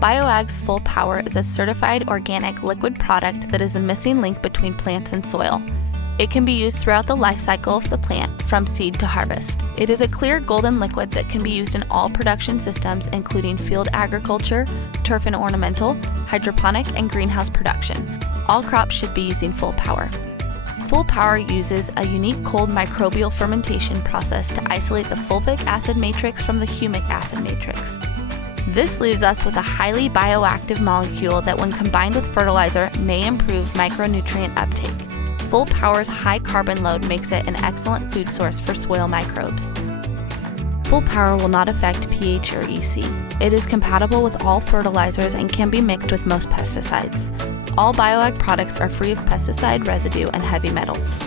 BioAg's Ful-Power is a certified organic liquid product that is a missing link between plants and soil. It can be used throughout the life cycle of the plant, from seed to harvest. It is a clear golden liquid that can be used in all production systems, including field agriculture, turf and ornamental, hydroponic, and greenhouse production. All crops should be using Ful-Power. Ful-Power uses a unique cold microbial fermentation process to isolate the fulvic acid matrix from the humic acid matrix. This leaves us with a highly bioactive molecule that, when combined with fertilizer, may improve micronutrient uptake. Ful-Power's high carbon load makes it an excellent food source for soil microbes. Ful-Power will not affect pH or EC. It is compatible with all fertilizers and can be mixed with most pesticides. All BioAg products are free of pesticide residue and heavy metals.